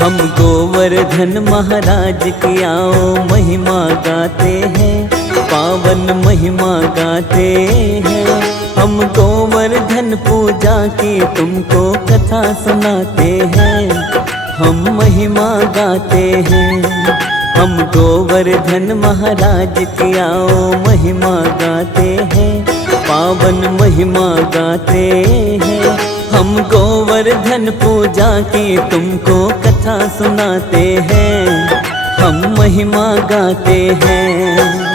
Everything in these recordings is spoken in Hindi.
हम गोवर्धन महाराज की आओ महिमा गाते हैं, पावन महिमा गाते हैं। हम गोवर्धन पूजा की तुमको कथा सुनाते हैं, हम महिमा गाते हैं। हम गोवर्धन महाराज की आओ महिमा गाते हैं, पावन महिमा गाते हैं। हम गोवर्धन पूजा की तुमको कथा सुनाते हैं, हम महिमा गाते हैं।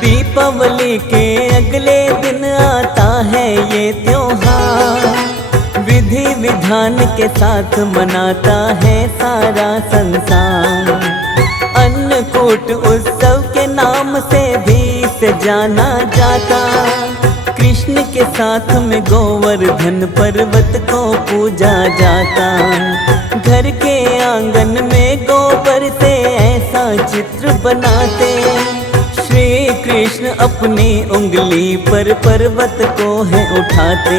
दीपावली के अगले दिन आता है ये त्योहार, विधि विधान के साथ मनाता है सारा संसार। अन्नकूट उत्सव के नाम से भी इसे जाना जाता, कृष्ण के साथ में गोवर्धन पर्वत को पूजा जाता। घर के आंगन में गोबर से ऐसा चित्र बनाते, श्री कृष्ण अपनी उंगली पर पर्वत को है उठाते।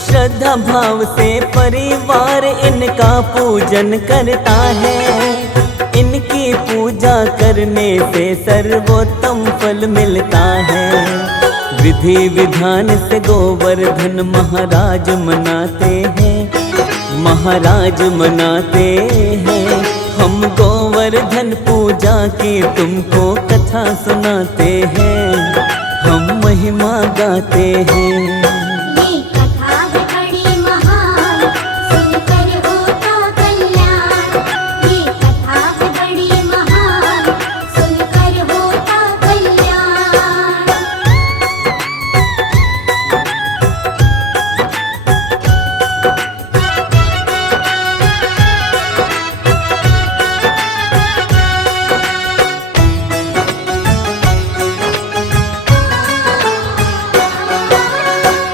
श्रद्धा भाव से परिवार इनका पूजन करता है, इनकी पूजा करने से सर्वोत्तम फल मिलता है। विधि विधान से गोवर्धन महाराज मनाते हैं, महाराज मनाते हैं। हम गोवर्धन पूजा की तुमको कथा सुनाते हैं, हम महिमा गाते हैं।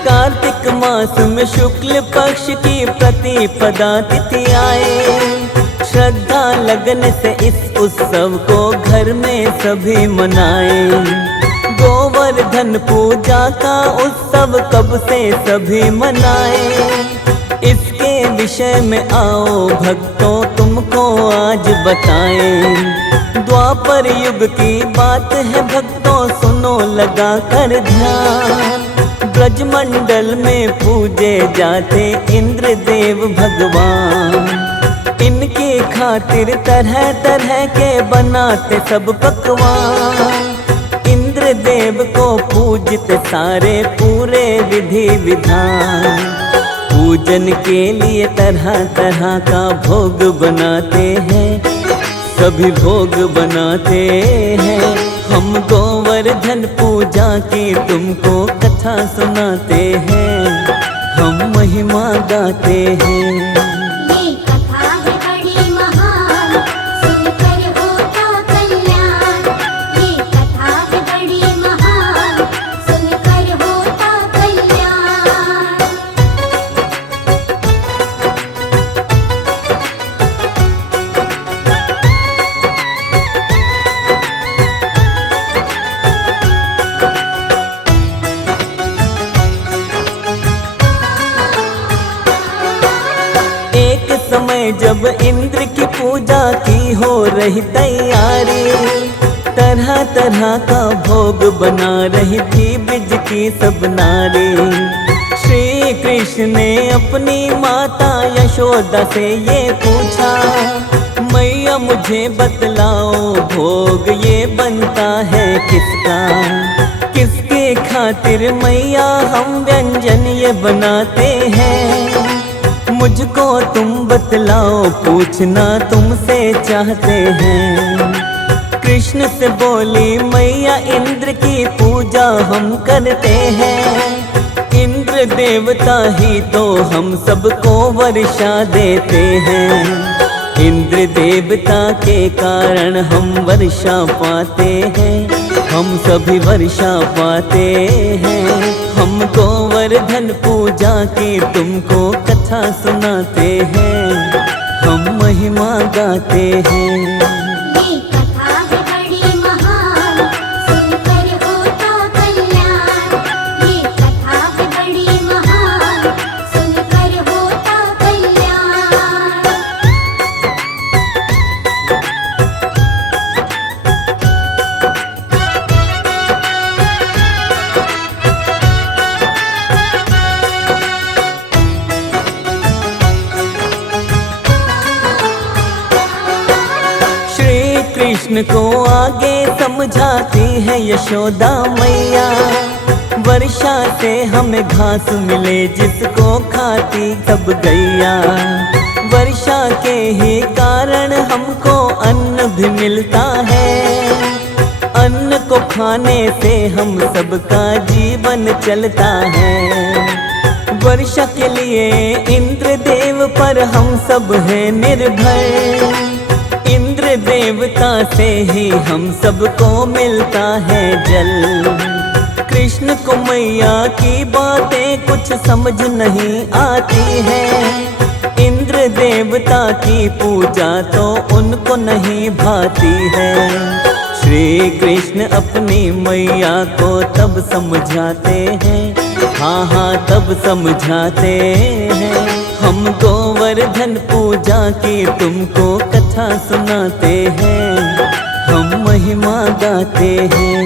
कार्तिक मास में शुक्ल पक्ष की प्रतिपदा तिथि आए, श्रद्धा लगन से इस उत्सव को घर में सभी मनाए। गोवर्धन पूजा का उत्सव कब से सभी मनाए, इसके विषय में आओ भक्तों तुमको आज बताएं। द्वापर युग की बात है भक्तों सुनो लगा कर ध्यान, ब्रजमंडल में पूजे जाते इंद्र देव भगवान। इनके खातिर तरह तरह के बनाते सब पकवान, इंद्र देव को पूजते सारे पूरे विधि विधान। पूजन के लिए तरह तरह का भोग बनाते हैं, सभी भोग बनाते हैं। हम गोवर्धन पूजा की तुमको कथा सुनाते हैं, हम महिमा गाते हैं। समय जब इंद्र की पूजा की हो रही तैयारी, तरह तरह का भोग बना रही थी ब्रज की सब नारी। श्री कृष्ण ने अपनी माता यशोदा से ये पूछा, मैया मुझे बतलाओ भोग ये बनता है किसका, किसके खातिर मैया हम व्यंजन ये बनाते हैं। मुझको तुम बतलाओ पूछना तुमसे चाहते हैं। कृष्ण से बोली मैया इंद्र की पूजा हम करते हैं, इंद्र देवता ही तो हम सबको वर्षा देते हैं। इंद्र देवता के कारण हम वर्षा पाते हैं, हम सभी वर्षा पाते हैं। हम गोवर्धन पूजा की तुमको कथा सुनाते हैं, हम महिमा गाते हैं। ये कथा है बड़ी महान, सुनकर होता कल्याण। ये कथा है बड़ी महान, सुनकर होता कल्याण। श्री कृष्ण को आगे समझाती है यशोदा मैया। वर्षा से हमें घास मिले जिसको खाती सब गैया। वर्षा के ही कारण हमको अन्न भी मिलता है। अन्न को खाने से हम सबका जीवन चलता है। वर्षा के लिए इंद्र देव पर हम सब हैं निर्भर। इंद्र देवता से ही हम सबको मिलता है जल। कृष्ण को मैया की बातें कुछ समझ नहीं आती है। इंद्र देवता की पूजा तो उनको नहीं भाती है। श्री कृष्ण अपनी मैया को तब समझाते हैं, हाँ हाँ तब समझाते हैं। हम गोवर्धन पूजा की तुमको कथा सुनाते हैं, हम महिमा गाते हैं।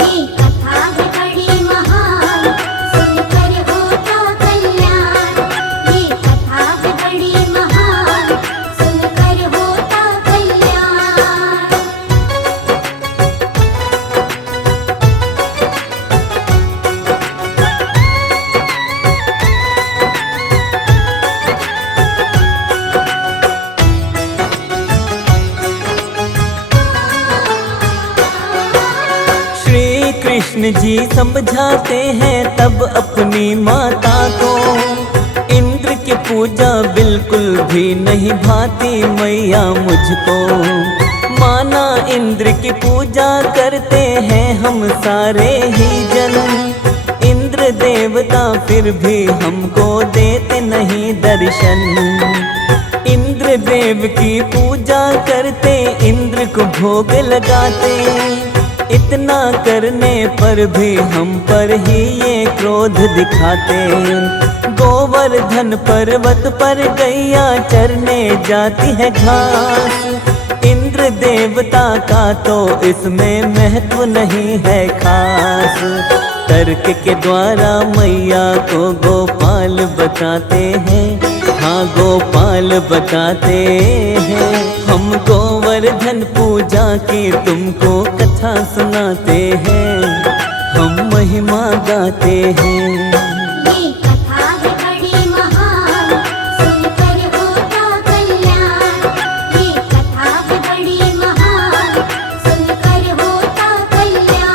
ये कथा है बड़ी महान, सुनकर होता कल्याण। ये कथा है बड़ी महान, सुनकर होता कल्याण। श्री कृष्ण जी समझाते हैं तब अपनी माता को। इंद्र की पूजा बिल्कुल भी नहीं भाती मैया मुझको। माना इंद्र की पूजा करते हैं हम सारे ही जन। इंद्र देवता फिर भी हमको देते नहीं दर्शन। इंद्र देव की पूजा करते, इंद्र को भोग लगाते। इतना करने पर भी हम पर ही ये क्रोध दिखाते। गोवर्धन पर्वत पर गैया चरने जाती है घास। इंद्र देवता का तो इसमें महत्व नहीं है खास। तर्क के द्वारा मैया को गोपाल बताते हैं, हाँ गोपाल बताते हैं। हम गोवर्धन पूजा की तुमको कथा सुनाते हैं, हम महिमा गाते हैं। ये कथा है बड़ी महान, सुनकर होता कल्याण। ये कथा है बड़ी महान, सुनकर होता कल्याण।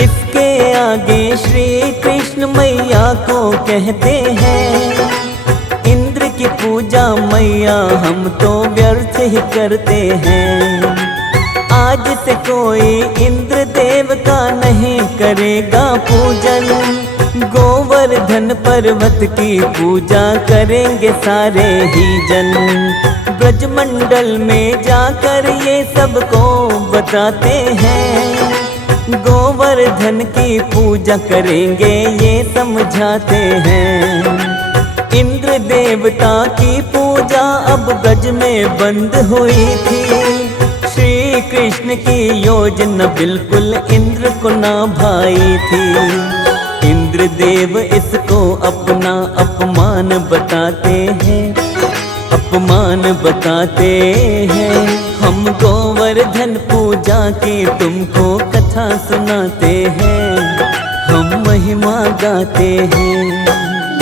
इसके आगे श्री कृष्ण मैया को कहते हैं, इंद्र की पूजा मैया हम तो व्यर्थ ही करते हैं। आज से कोई इंद्र देव का नहीं करेगा पूजन। गोवर्धन पर्वत की पूजा करेंगे सारे ही जन। ब्रजमंडल में जाकर ये सबको बताते हैं। गोवर्धन की पूजा करेंगे ये समझाते हैं। इंद्र देवता की पूजा अब ब्रज में बंद हुई थी। श्री कृष्ण की योजना बिल्कुल इंद्र को ना भाई थी। इंद्र देव इसको अपना अपमान बताते हैं, अपमान बताते हैं। हम गोवर्धन पूजा की तुमको कथा सुनाते हैं, हम महिमा गाते हैं।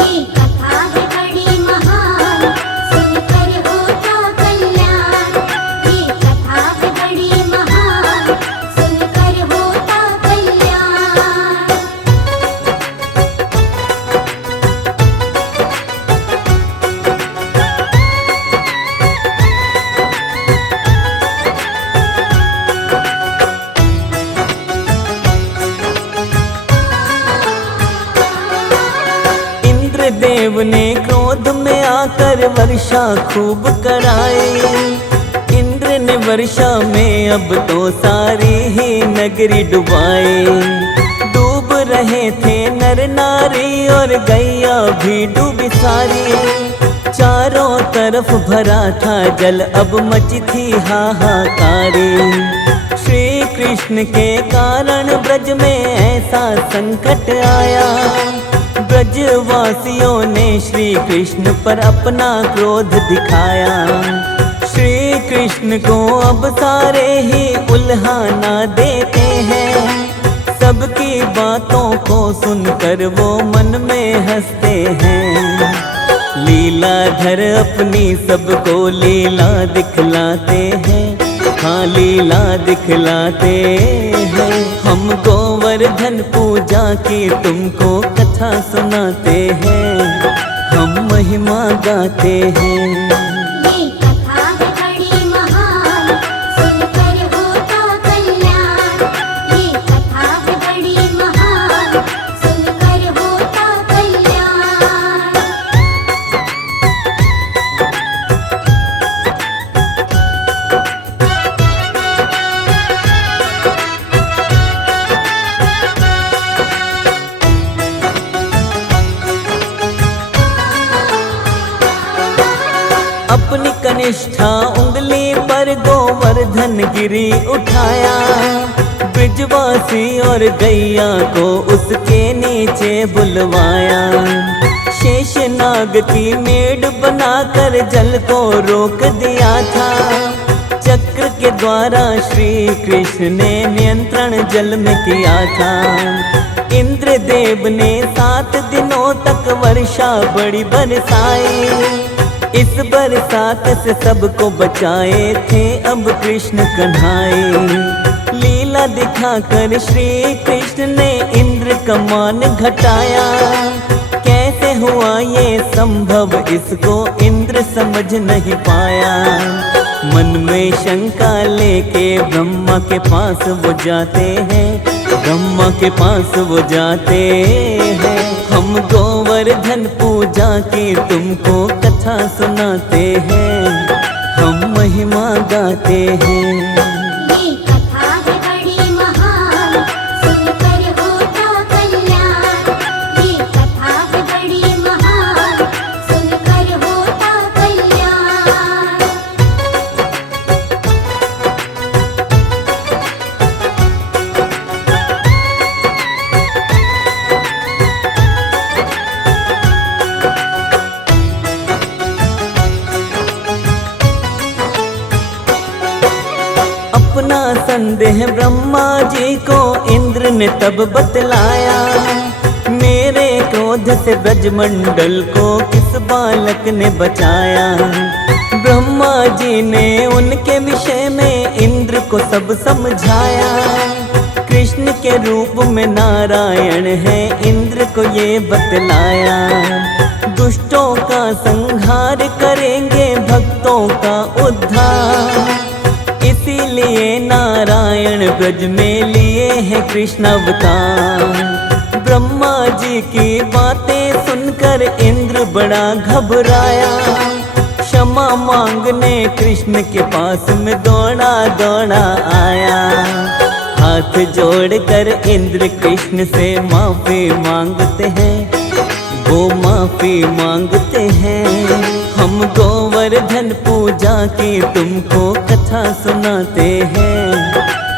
ये कथा है बड़ी महान, ने क्रोध में आकर वर्षा खूब कराई। इंद्र ने वर्षा में अब तो सारी ही नगरी डुबाई। डूब रहे थे नर नारी और गैया भी डूबी सारी। चारों तरफ भरा था जल, अब मची थी हाहाकारी। श्री कृष्ण के कारण ब्रज में ऐसा संकट आया। ब्रजवासियों ने श्री कृष्ण पर अपना क्रोध दिखाया। श्री कृष्ण को अब सारे ही उल्हाना देते हैं। सबकी बातों को सुनकर वो मन में हंसते हैं। लीलाधर अपनी सबको लीला दिखलाते हैं। हाँ लीला दिखलाते हैं। हम गोवर्धन पूजा की तुमको कथा सुनाते हैं। हम महिमा गाते हैं। ये कथा है बड़ी महान, सुनकर होता कल्याण। ये कथा है बड़ी महान, सुनकर होता कल्याण। अपनी कनिष्ठा उंगली पर गोवर्धन गिरी उठाया। ब्रजवासी और गैया को उसके नीचे बुलवाया। शेषनाग की मेड़ बनाकर जल को रोक दिया था। चक्र के द्वारा श्री कृष्ण ने नियंत्रण जल में किया था। इंद्रदेव ने 7 दिनों तक वर्षा बड़ी बरसाई। इस बरसात से सबको बचाए थे अब कृष्ण कन्हाई। लीला दिखाकर श्री कृष्ण ने इंद्र का मान घटाया। कैसे हुआ ये संभव, इसको इंद्र समझ नहीं पाया। मन में शंका लेके ब्रह्मा के पास वो जाते हैं। ब्रह्मा के पास वो जाते हैं। हम गोवर्धन पूजा की तुमको कथा सुनाते हैं। हम महिमा गाते हैं। ये कथा है बड़ी महान, सुनकर होता कल्याण। ये कथा है बड़ी महान, सुनकर होता कल्याण। अपना संदेह ब्रह्मा जी को इंद्र ने तब बतलाया। मेरे क्रोध से ब्रजमंडल को किस बालक ने बचाया। ब्रह्मा जी ने उनके विषय में इंद्र को सब समझाया। कृष्ण के रूप में नारायण है, इंद्र को ये बतलाया। दुष्टों का संहार करेंगे, भक्तों का उद्धार। इसीलिए नारायण ब्रज में लिए हैं कृष्ण अवतार। ब्रह्मा जी की बातें सुनकर इंद्र बड़ा घबराया। क्षमा मांगने कृष्ण के पास में दौड़ा दौड़ा आया। हाथ जोड़कर इंद्र कृष्ण से माफी मांगते हैं। वो माफी मांगते हैं। हम गोवर्धन पूजा की तुमको कथा सुनाते हैं।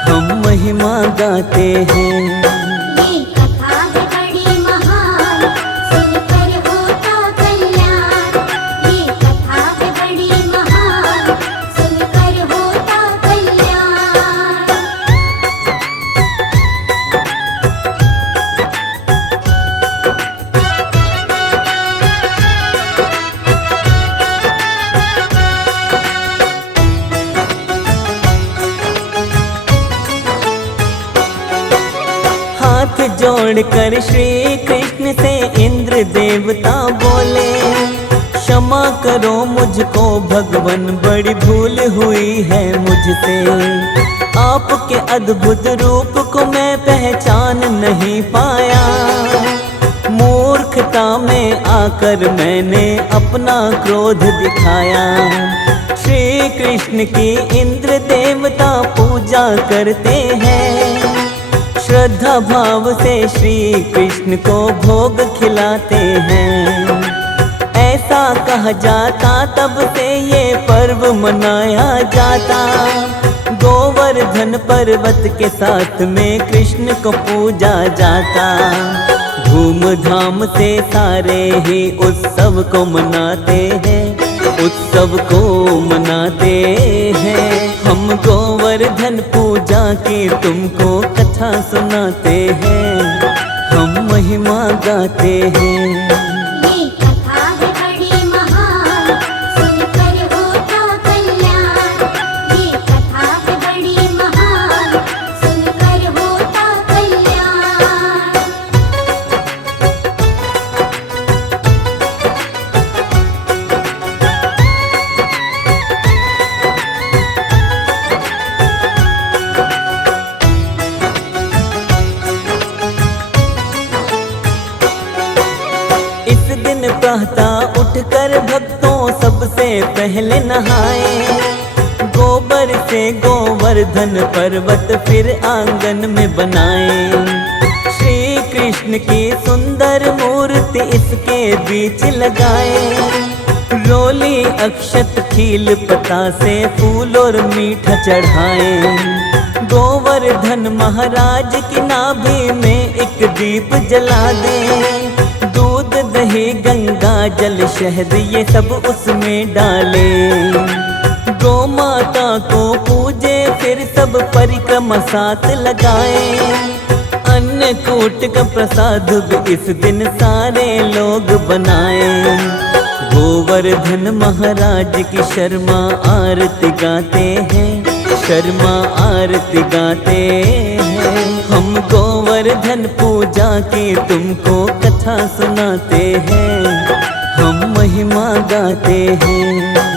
हम महिमा गाते हैं। ये कथा है बड़ी महान, सुनकर होता कल्याण। ये कथा है बड़ी महान, सुनकर होता कल्याण। हाथ जोड़कर श्री कृष्ण से इंद्र देवता बोले। क्षमा करो मुझको भगवन, बड़ी भूल हुई है मुझसे। आपके अद्भुत रूप को मैं पहचान नहीं पाया। मूर्ख गुस्सा में आकर मैंने अपना क्रोध दिखाया। श्री कृष्ण की इंद्र देवता पूजा करते हैं, श्रद्धा भाव से श्री कृष्ण को भोग खिलाते हैं। ऐसा कहा जाता तब से ये पर्व मनाया जाता। गोवर्धन पर्वत के साथ में कृष्ण को पूजा जाता। धूमधाम से सारे ही उत्सव को मनाते हैं, उत्सव को मनाते हैं। हम गोवर्धन पूजा की तुमको कथा सुनाते हैं, हम महिमा गाते हैं। ये कथा है बड़ी महान, सुनकर होता कल्याण। ये कथा है बड़ी महान, सुनकर होता कल्याण। इस दिन प्रातः उठकर भक्तों सबसे पहले नहाए। गोबर से गोवर्धन पर्वत फिर आंगन में बनाए। श्री कृष्ण की सुंदर मूर्ति इसके बीच लगाए। रोली अक्षत खील पता से फूल और मीठा चढ़ाए। गोवर्धन महाराज की नाभि में एक दीप जला दे। दूध दही गंगा जल शहद ये सब उसमें डाले। गौ माता को पूजे फिर सब परिक्रमा साथ लगाए। अन्नकूट का प्रसाद भी इस दिन सारे लोग बनाए। गोवर्धन महाराज की शर्मा आरती गाते हैं, शर्मा आरती गाते हैं। हम गोवर्धन पूजा की तुमको कथा सुनाते हैं, हम महिमा गाते हैं।